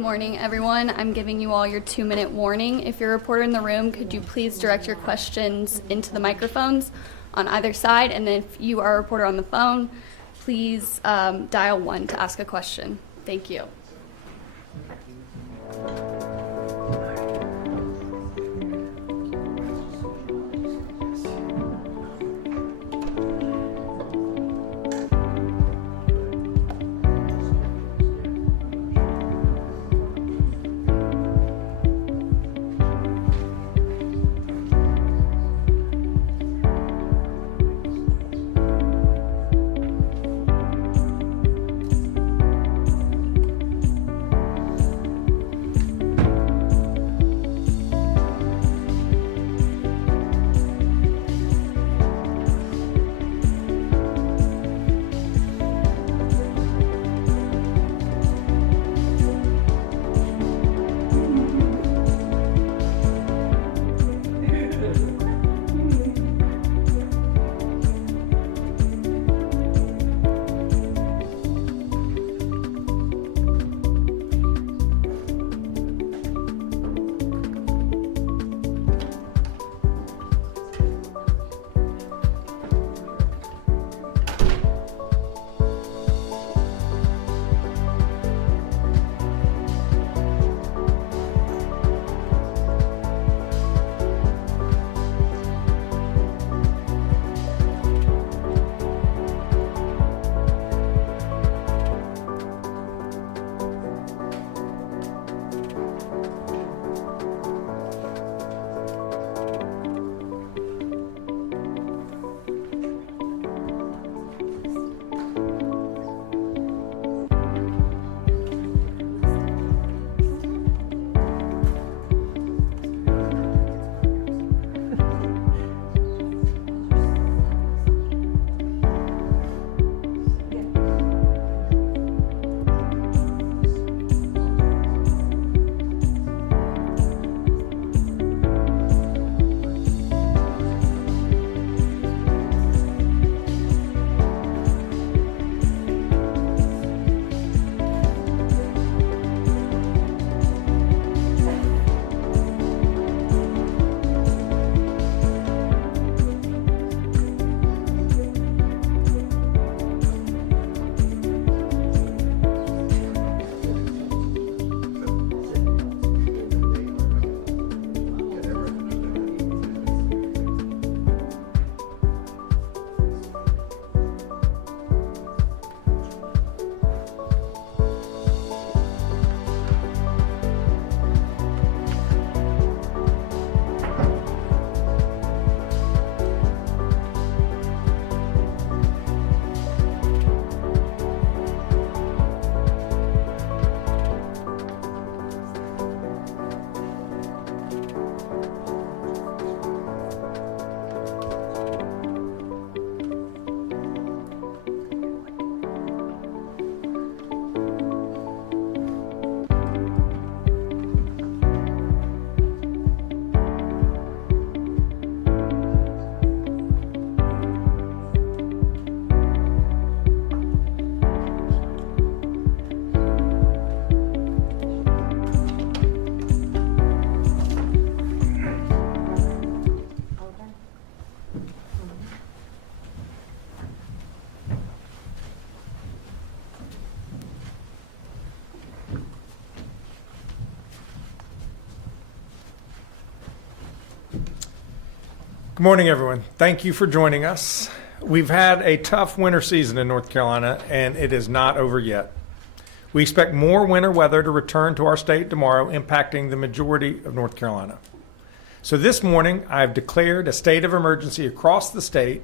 morning, everyone. I'm giving you all your 2-minute warning. If you're a reporter in the room, could you please direct your questions into the microphones on either side? And if you are a reporter on the phone, please dial 1 to ask a question. Thank you. Good morning, everyone. Thank you for joining us. We've had a tough winter season in North Carolina, and it is not over yet. We expect more winter weather to return to our state tomorrow, impacting the majority of North Carolina. So this morning, I've declared a state of emergency across the state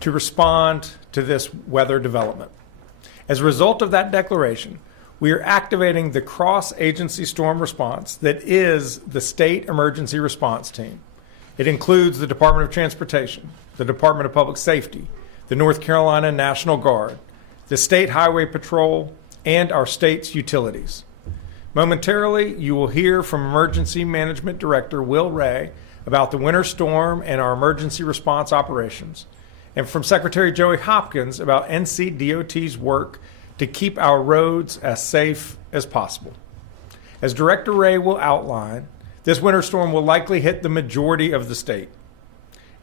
to respond to this weather development. As a result of that declaration, we are activating the cross-agency storm response that is the State Emergency Response Team. It includes the Department of Transportation, the Department of Public Safety, the North Carolina National Guard, the State Highway Patrol, and our state's utilities. Momentarily, you will hear from Emergency Management Director Will Ray about the winter storm and our emergency response operations, and from Secretary Joey Hopkins about NCDOT's work to keep our roads as safe as possible. As Director Ray will outline, this winter storm will likely hit the majority of the state.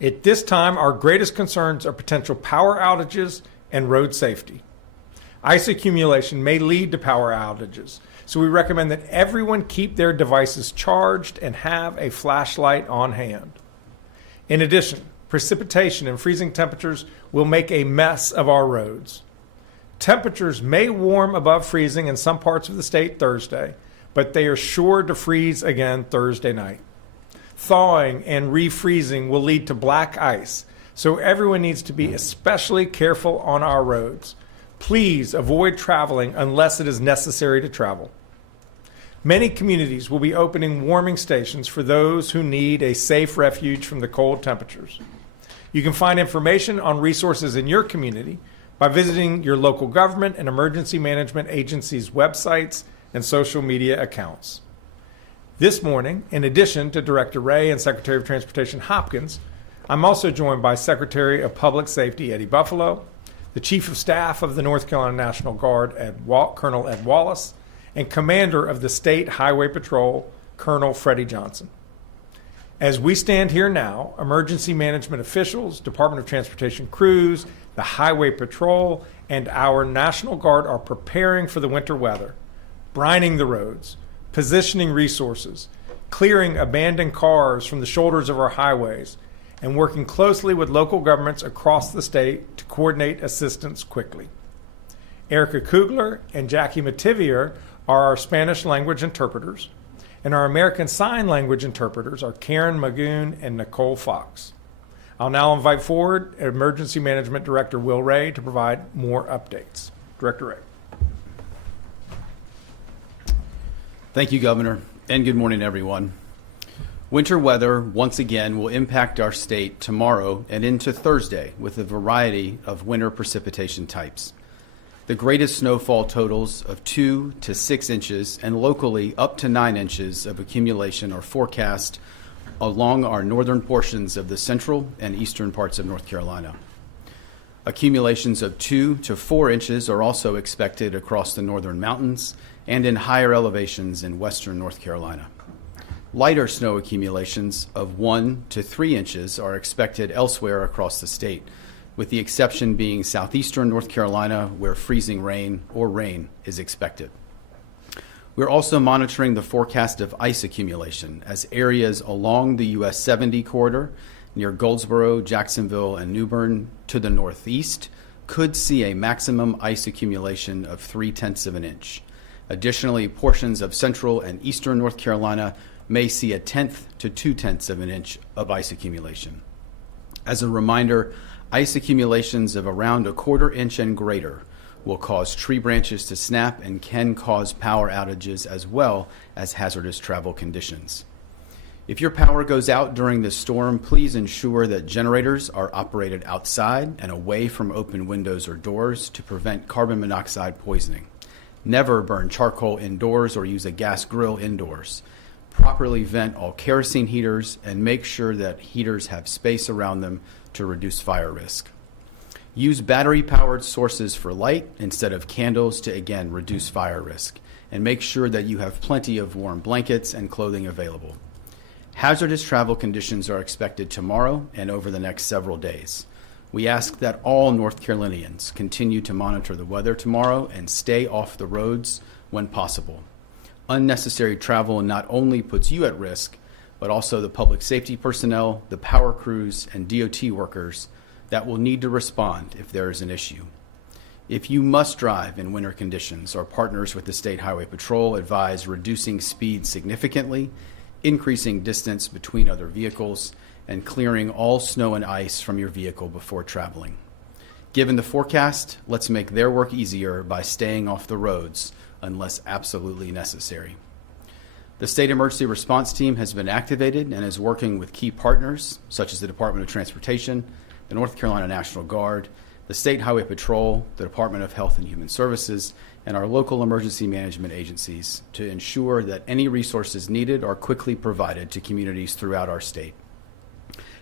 At this time, our greatest concerns are potential power outages and road safety. Ice accumulation may lead to power outages, so we recommend that everyone keep their devices charged and have a flashlight on hand. In addition, precipitation and freezing temperatures will make a mess of our roads. Temperatures may warm above freezing in some parts of the state Thursday, but they are sure to freeze again Thursday night. Thawing and refreezing will lead to black ice, so everyone needs to be especially careful on our roads. Please avoid traveling unless it is necessary to travel. Many communities will be opening warming stations for those who need a safe refuge from the cold temperatures. You can find information on resources in your community by visiting your local government and emergency management agencies' websites and social media accounts. This morning, in addition to Director Ray and Secretary of Transportation Hopkins, I'm also joined by Secretary of Public Safety Eddie Buffalo, the Chief of Staff of the North Carolina National Guard, Colonel Ed Wallace, and Commander of the State Highway Patrol, Colonel Freddie Johnson. As we stand here now, emergency management officials, Department of Transportation crews, the Highway Patrol, and our National Guard are preparing for the winter weather, brining the roads, positioning resources, clearing abandoned cars from the shoulders of our highways, and working closely with local governments across the state to coordinate assistance quickly. Erica Kugler and Jackie Mativier are our Spanish language interpreters, and our American Sign Language interpreters are Karen Magoon and Nicole Fox. I'll now invite forward Emergency Management Director Will Ray to provide more updates. Director Ray. Thank you, Governor, and good morning, everyone. Winter weather once again will impact our state tomorrow and into Thursday with a variety of winter precipitation types. The greatest snowfall totals of 2 to 6 inches and locally up to 9 inches of accumulation are forecast along our northern portions of the central and eastern parts of North Carolina. Accumulations of 2 to 4 inches are also expected across the northern mountains and in higher elevations in western North Carolina. Lighter snow accumulations of 1 to 3 inches are expected elsewhere across the state, with the exception being southeastern North Carolina, where freezing rain or rain is expected. We're also monitoring the forecast of ice accumulation as areas along the US 70 corridor near Goldsboro, Jacksonville, and New Bern to the northeast could see a maximum ice accumulation of 0.3 of an inch. Additionally, portions of central and eastern North Carolina may see 1/10 to 2/10 of an inch of ice accumulation. As a reminder, ice accumulations of around 1/4 inch and greater will cause tree branches to snap and can cause power outages as well as hazardous travel conditions. If your power goes out during this storm, please ensure that generators are operated outside and away from open windows or doors to prevent carbon monoxide poisoning. Never burn charcoal indoors or use a gas grill indoors. Properly vent all kerosene heaters and make sure that heaters have space around them to reduce fire risk. Use battery-powered sources for light instead of candles to, again, reduce fire risk. And make sure that you have plenty of warm blankets and clothing available. Hazardous travel conditions are expected tomorrow and over the next several days. We ask that all North Carolinians continue to monitor the weather tomorrow and stay off the roads when possible. Unnecessary travel not only puts you at risk, but also the public safety personnel, the power crews, and DOT workers that will need to respond if there is an issue. If you must drive in winter conditions, our partners with the State Highway Patrol advise reducing speed significantly, increasing distance between other vehicles, and clearing all snow and ice from your vehicle before traveling. Given the forecast, let's make their work easier by staying off the roads unless absolutely necessary. The State Emergency Response Team has been activated and is working with key partners such as the Department of Transportation, the North Carolina National Guard, the State Highway Patrol, the Department of Health and Human Services, and our local emergency management agencies to ensure that any resources needed are quickly provided to communities throughout our state.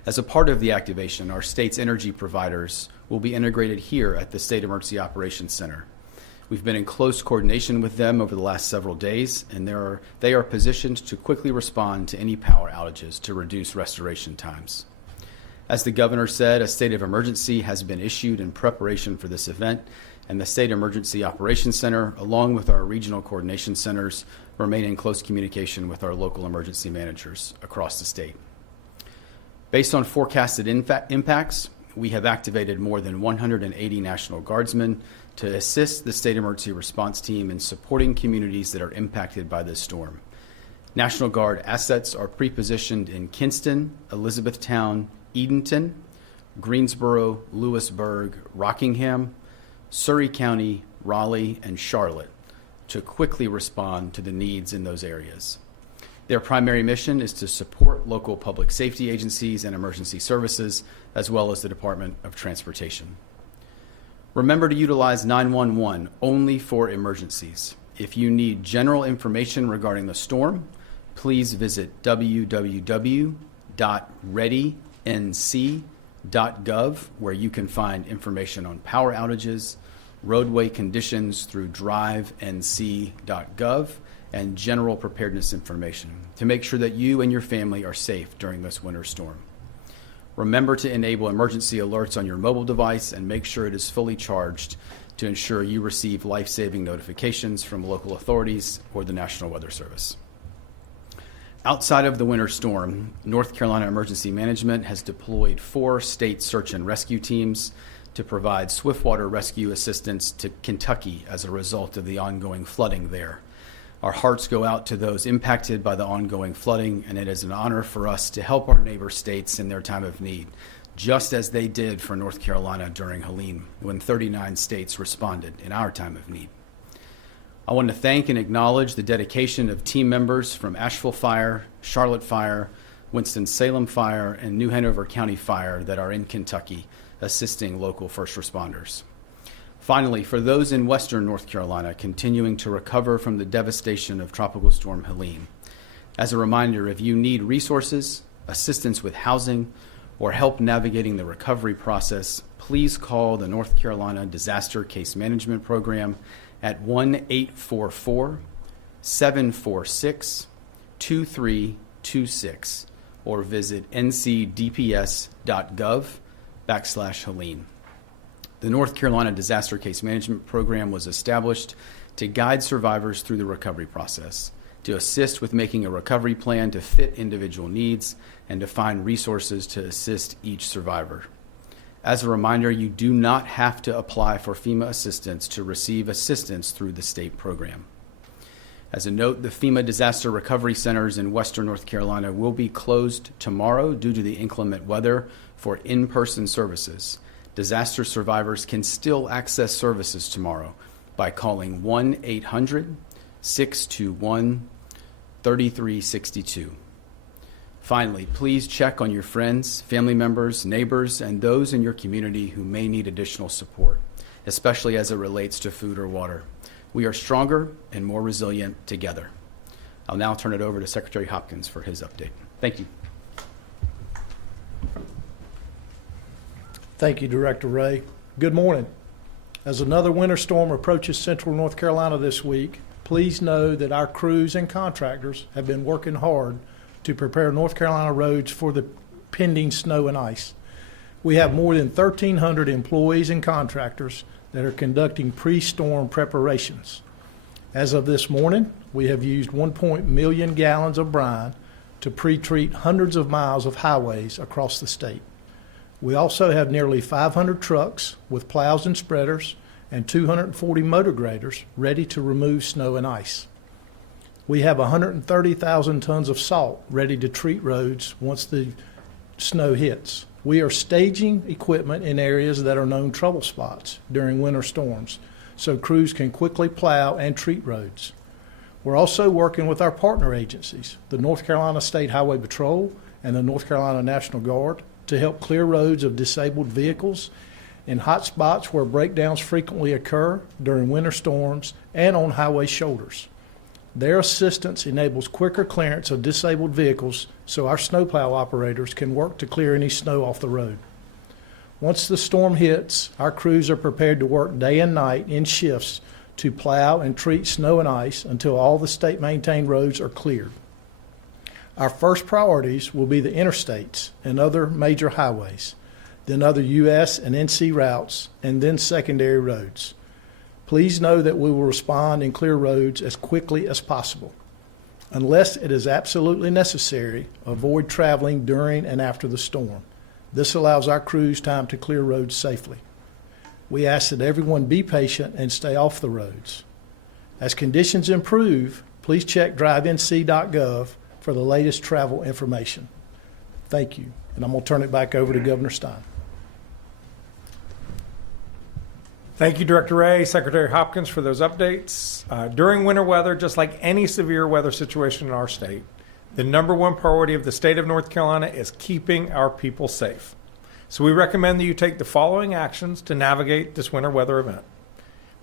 As a part of the activation, our state's energy providers will be integrated here at the State Emergency Operations Center. We've been in close coordination with them over the last several days, and they are positioned to quickly respond to any power outages to reduce restoration times. As the governor said, a state of emergency has been issued in preparation for this event, and the State Emergency Operations Center, along with our regional coordination centers, remain in close communication with our local emergency managers across the state. Based on forecasted impacts, we have activated more than 180 National Guardsmen to assist the State Emergency Response Team in supporting communities that are impacted by this storm. National Guard assets are pre-positioned in Kinston, Elizabethtown, Edenton, Greensboro, Lewisburg, Rockingham, Surrey County, Raleigh, and Charlotte to quickly respond to the needs in those areas. Their primary mission is to support local public safety agencies and emergency services, as well as the Department of Transportation. Remember to utilize 911 only for emergencies. If you need general information regarding the storm, please visit www.readync.gov, where you can find information on power outages, roadway conditions through drivenc.gov, and general preparedness information to make sure that you and your family are safe during this winter storm. Remember to enable emergency alerts on your mobile device and make sure it is fully charged to ensure you receive life-saving notifications from local authorities or the National Weather Service. Outside of the winter storm, North Carolina Emergency Management has deployed 4 state search and rescue teams to provide swiftwater rescue assistance to Kentucky as a result of the ongoing flooding there. Our hearts go out to those impacted by the ongoing flooding, and it is an honor for us to help our neighbor states in their time of need, just as they did for North Carolina during Helene, when 39 states responded in our time of need. I want to thank and acknowledge the dedication of team members from Asheville Fire, Charlotte Fire, Winston-Salem Fire, and New Hanover County Fire that are in Kentucky, assisting local first responders. Finally, for those in western North Carolina continuing to recover from the devastation of Tropical Storm Helene, as a reminder, if you need resources, assistance with housing, or help navigating the recovery process, please call the North Carolina Disaster Case Management Program at 1-844-746-2326 or visit ncdps.gov/Helene. The North Carolina Disaster Case Management Program was established to guide survivors through the recovery process, to assist with making a recovery plan to fit individual needs, and to find resources to assist each survivor. As a reminder, you do not have to apply for FEMA assistance to receive assistance through the state program. As a note, the FEMA Disaster Recovery Centers in Western North Carolina will be closed tomorrow due to the inclement weather for in-person services. Disaster survivors can still access services tomorrow by calling 1-800-621-3362. Finally, please check on your friends, family members, neighbors, and those in your community who may need additional support, especially as it relates to food or water. We are stronger and more resilient together. I'll now turn it over to Secretary Hopkins for his update. Thank you. Thank you, Director Ray. Good morning. As another winter storm approaches central North Carolina this week, please know that our crews and contractors have been working hard to prepare North Carolina roads for the pending snow and ice. We have more than 1,300 employees and contractors that are conducting pre-storm preparations. As of this morning, we have used 1 million gallons of brine to pre-treat hundreds of miles of highways across the state. We also have nearly 500 trucks with plows and spreaders and 240 motor graders ready to remove snow and ice. We have 130,000 tons of salt ready to treat roads once the snow hits. We are staging equipment in areas that are known trouble spots during winter storms, so crews can quickly plow and treat roads. We're also working with our partner agencies, the North Carolina State Highway Patrol and the North Carolina National Guard, to help clear roads of disabled vehicles in hot spots where breakdowns frequently occur during winter storms and on highway shoulders. Their assistance enables quicker clearance of disabled vehicles so our snowplow operators can work to clear any snow off the road. Once the storm hits, our crews are prepared to work day and night in shifts to plow and treat snow and ice until all the state-maintained roads are cleared. Our first priorities will be the interstates and other major highways, then other U.S. and NC routes, and then secondary roads. Please know that we will respond and clear roads as quickly as possible. Unless it is absolutely necessary, avoid traveling during and after the storm. This allows our crews time to clear roads safely. We ask that everyone be patient and stay off the roads. As conditions improve, please check drivenc.gov for the latest travel information. Thank you, and I'm going to turn it back over to Governor Stein. Thank you, Director Ray, Secretary Hopkins, for those updates. During winter weather, just like any severe weather situation in our state, the number one priority of the state of North Carolina is keeping our people safe. So we recommend that you take the following actions to navigate this winter weather event.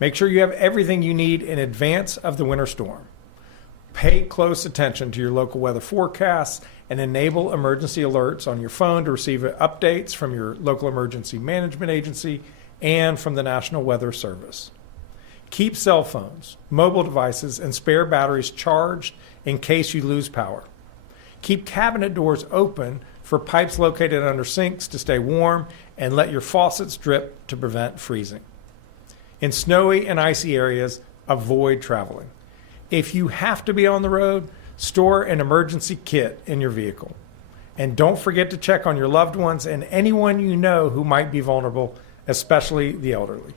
Make sure you have everything you need in advance of the winter storm. Pay close attention to your local weather forecasts and enable emergency alerts on your phone to receive updates from your local emergency management agency and from the National Weather Service. Keep cell phones, mobile devices, and spare batteries charged in case you lose power. Keep cabinet doors open for pipes located under sinks to stay warm, and let your faucets drip to prevent freezing. In snowy and icy areas, avoid traveling. If you have to be on the road, store an emergency kit in your vehicle. And don't forget to check on your loved ones and anyone you know who might be vulnerable, especially the elderly.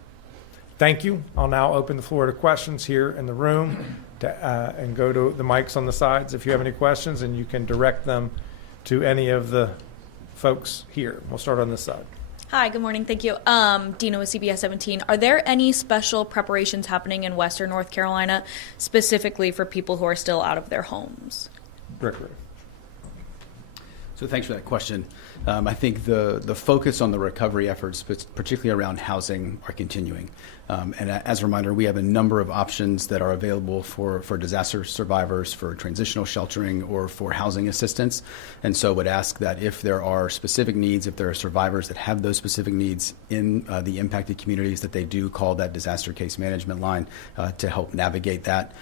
Thank you. I'll now open the floor to questions here in the room and go to the mics on the sides if you have any questions, and you can direct them to any of the folks here. We'll start on this side. Hi, good morning. Thank you. Dina with CBS 17. Are there any special preparations happening in Western North Carolina specifically for people who are still out of their homes? Rick. So thanks for that question. I think the focus on the recovery efforts, particularly around housing, are continuing. And as a reminder, we have a number of options that are available for disaster survivors, for transitional sheltering, or for housing assistance. And so would ask that if there are specific needs, if there are survivors that have those specific needs in the impacted communities, that they do call that disaster case management line to help navigate that.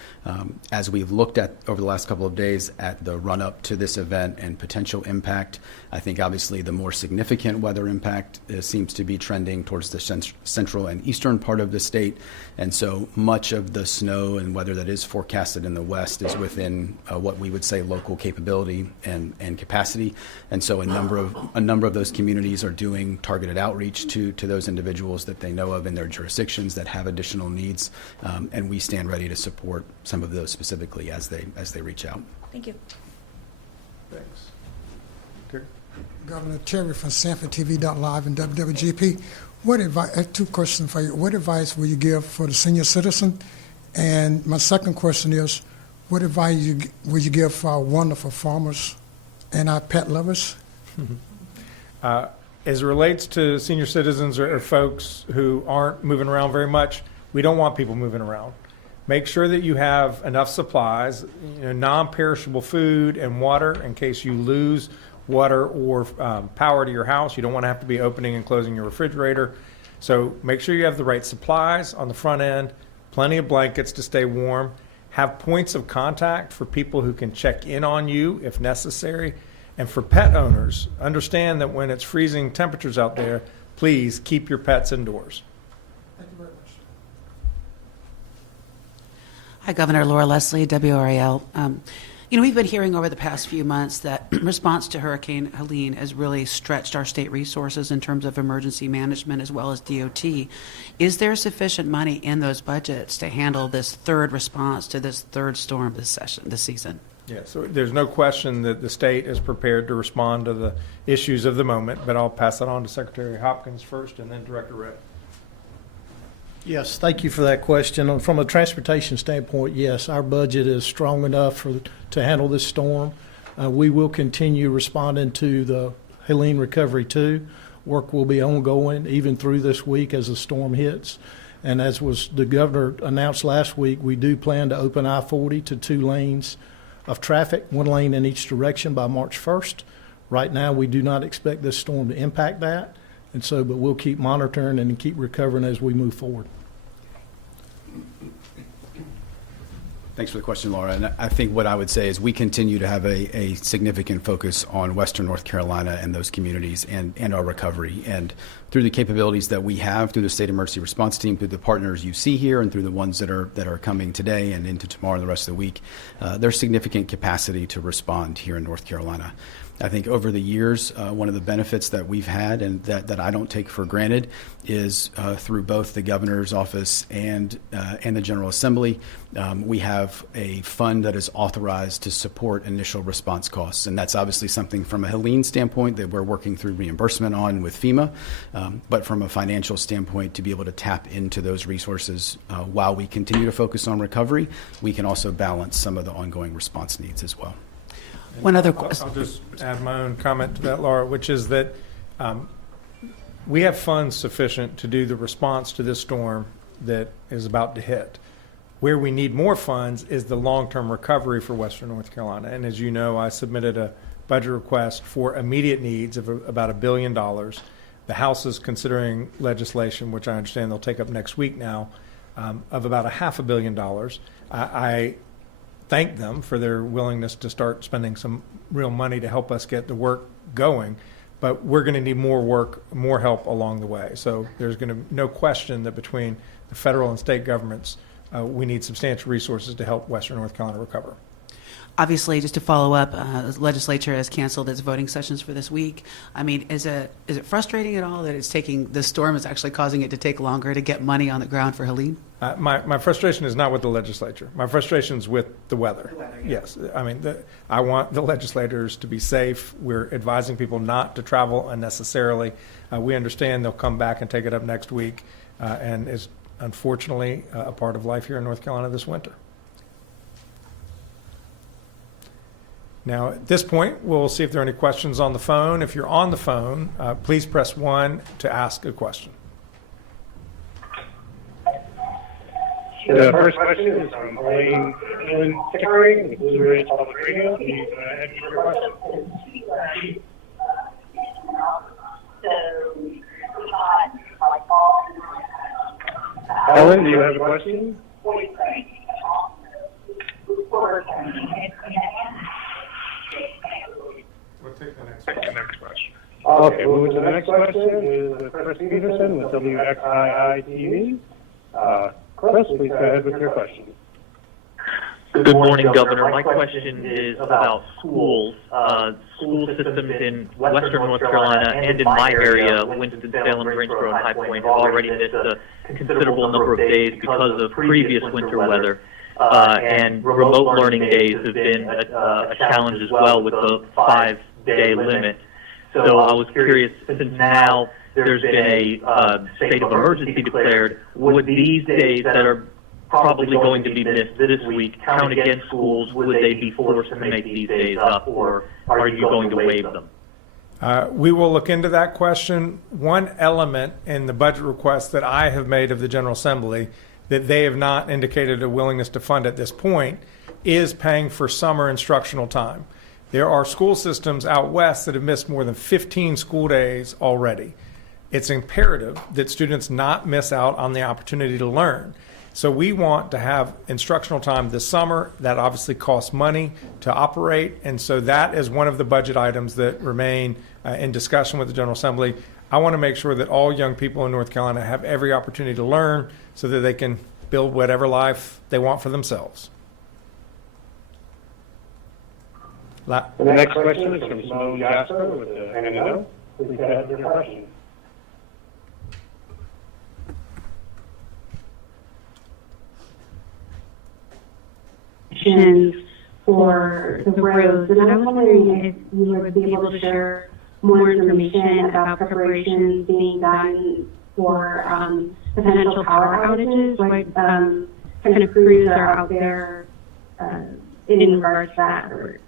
As we've looked at over the last couple of days at the run-up to this event and potential impact, I think obviously the more significant weather impact seems to be trending towards the central and eastern part of the state. And so much of the snow and weather that is forecasted in the west is within what we would say local capability and capacity. And so a number of those communities are doing targeted outreach to those individuals that they know of in their jurisdictions that have additional needs. And we stand ready to support some of those specifically as they reach out. Thank you. Thanks. Governor Terry from Sanford TV.live and WWGP. What advice? Two questions for you. What advice will you give for the senior citizen? And my second question is, what advice will you give for our wonderful farmers and our pet lovers? As it relates to senior citizens or folks who aren't moving around very much, we don't want people moving around. Make sure that you have enough supplies, non-perishable food and water in case you lose water or power to your house. You don't want to have to be opening and closing your refrigerator. So make sure you have the right supplies on the front end, plenty of blankets to stay warm, have points of contact for people who can check in on you if necessary. And for pet owners, understand that when it's freezing temperatures out there, please keep your pets indoors. Thank you very much. Hi, Governor. Laura Leslie, WRAL. We've been hearing over the past few months that response to Hurricane Helene has really stretched our state resources in terms of emergency management as well as DOT. Is there sufficient money in those budgets to handle this third response to this third storm this season? Yeah, so there's no question that the state is prepared to respond to the issues of the moment, but I'll pass it on to Secretary Hopkins first and then Director Ray. Yes, thank you for that question. From a transportation standpoint, yes, our budget is strong enough to handle this storm. We will continue responding to the Helene Recovery 2. Work will be ongoing even through this week as the storm hits. And as was the governor announced last week, we do plan to open I-40 to 2 lanes of traffic, 1 lane in each direction by March 1st. Right now, we do not expect this storm to impact that. But we'll keep monitoring and keep recovering as we move forward. Thanks for the question, Laura. And I think what I would say is we continue to have a significant focus on Western North Carolina and those communities and our recovery. And through the capabilities that we have, through the State Emergency Response Team, through the partners you see here, and through the ones that are coming today and into tomorrow and the rest of the week, there's significant capacity to respond here in North Carolina. I think over the years, one of the benefits that we've had and that I don't take for granted is through both the governor's office and the General Assembly, we have a fund that is authorized to support initial response costs. And that's obviously something from a Helene standpoint that we're working through reimbursement on with FEMA, but from a financial standpoint, to be able to tap into those resources while we continue to focus on recovery, we can also balance some of the ongoing response needs as well. One other I'll question. just add my own comment to that, Laura, which is that we have funds sufficient to do the response to this storm that is about to hit. Where we need more funds is the long-term recovery for Western North Carolina. And as you know, I submitted a budget request for immediate needs of about $1 billion. The House is considering legislation, which I understand they'll take up next week now, of about $500 million. I thank them for their willingness to start spending some real money to help us get the work going, but we're going to need more work, more help along the way. So there's going to no question that between the federal and state governments, we need substantial resources to help Western North Carolina recover. Obviously, just to follow up, the legislature has canceled its voting sessions for this week. I mean, is it frustrating at all that it's taking, the storm is actually causing it to take longer to get money on the ground for Helene? My frustration is not with the legislature. My frustration is with the weather. Yes. I mean, I want the legislators to be safe. We're advising people not to travel unnecessarily. We understand they'll come back and take it up next week, and is unfortunately a part of life here in North Carolina this winter. Now, at this point, we'll see if there are any questions on the phone. If you're on the phone, please press 1 to ask a question. The first question is from Elaine Pickering with Blue Ridge Public Radio. Please ahead with your question. Ellen, do you have a question? We'll take the next question. Okay, moving to the next question is Chris Peterson with WXII-TV. Chris, please go ahead with your question. Good morning, Governor. My question is about schools. School systems in Western North Carolina and in my area, Winston-Salem, Greensboro, and High Point, have already missed a considerable number of days because of previous winter weather. And remote learning days have been a challenge as well with the 5-day limit. So I was curious, since now there's been a state of emergency declared, would these days that are probably going to be missed this week count against schools? Would they be forced to make these days up, or are you going to waive them? We will look into that question. One element in the budget request that I have made of the General Assembly that they have not indicated a willingness to fund at this point is paying for summer instructional time. There are school systems out west that have missed more than 15 school days already. It's imperative that students not miss out on the opportunity to learn. So we want to have instructional time this summer. That obviously costs money to operate, and so that is one of the budget items that remain in discussion with the General Assembly. I want to make sure that all young people in North Carolina have every opportunity to learn so that they can build whatever life they want for themselves. The next question is from Simone Jasper with the NNO. Please go ahead with your question. For the roads, and I was wondering if you would be able to share more information about preparations being done for potential power outages. What kind of crews are out there in regards to that?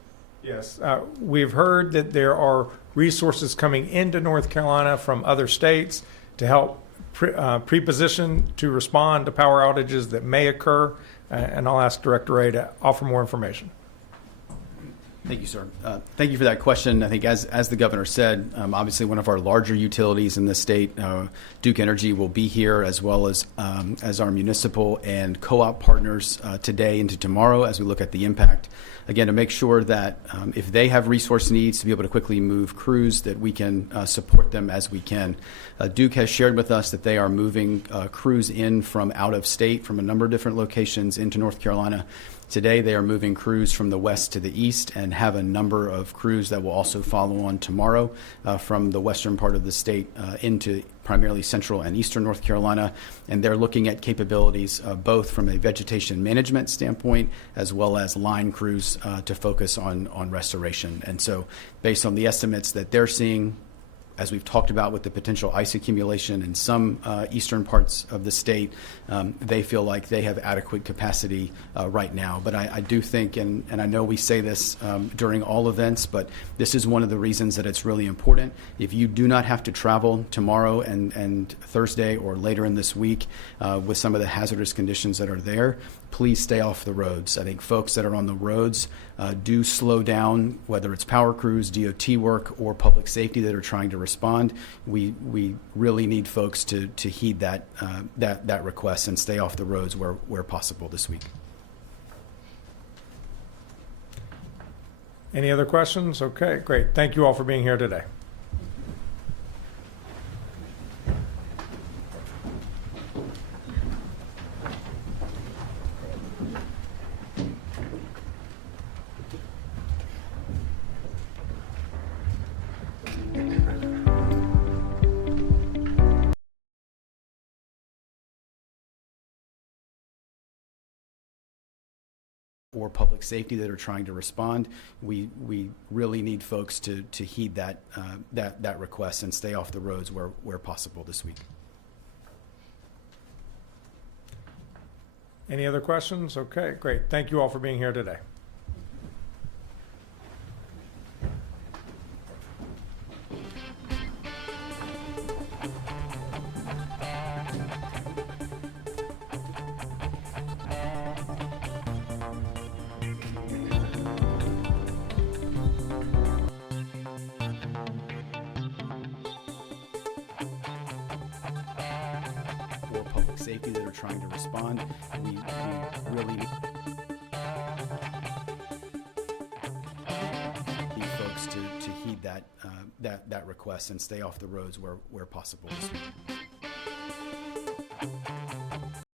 Yes, we've heard that there are resources coming into North Carolina from other states to help pre-position to respond to power outages that may occur, and I'll ask Director Ray to offer more information. Thank you, sir. Thank you for that question. I think as the governor said, obviously one of our larger utilities in the state, Duke Energy, will be here, as well as our municipal and co-op partners today into tomorrow as we look at the impact. Again, to make sure that if they have resource needs to be able to quickly move crews, that we can support them as we can. Duke has shared with us that they are moving crews in from out of state, from a number of different locations into North Carolina. Today, they are moving crews from the west to the east and have a number of crews that will also follow on tomorrow from the western part of the state into primarily central and eastern North Carolina. And they're looking at capabilities both from a vegetation management standpoint as well as line crews to focus on restoration. And so based on the estimates that they're seeing, as we've talked about with the potential ice accumulation in some eastern parts of the state, they feel like they have adequate capacity right now. But I do think, and I know we say this during all events, but this is one of the reasons that it's really important. If you do not have to travel tomorrow and Thursday or later in this week with some of the hazardous conditions that are there, please stay off the roads. I think folks that are on the roads do slow down, whether it's power crews, DOT work, or public safety that are trying to respond. We really need folks to heed that request and stay off the roads where possible this week. Any other questions? Okay, great. Thank you all for being here today. Or public safety that are trying to respond. We really need folks to heed that request and stay off the roads where possible this week. Any other questions? Okay, great. Thank you all for being here today. Or public safety that are trying to respond. We really need folks to heed that request and stay off the roads where possible this week.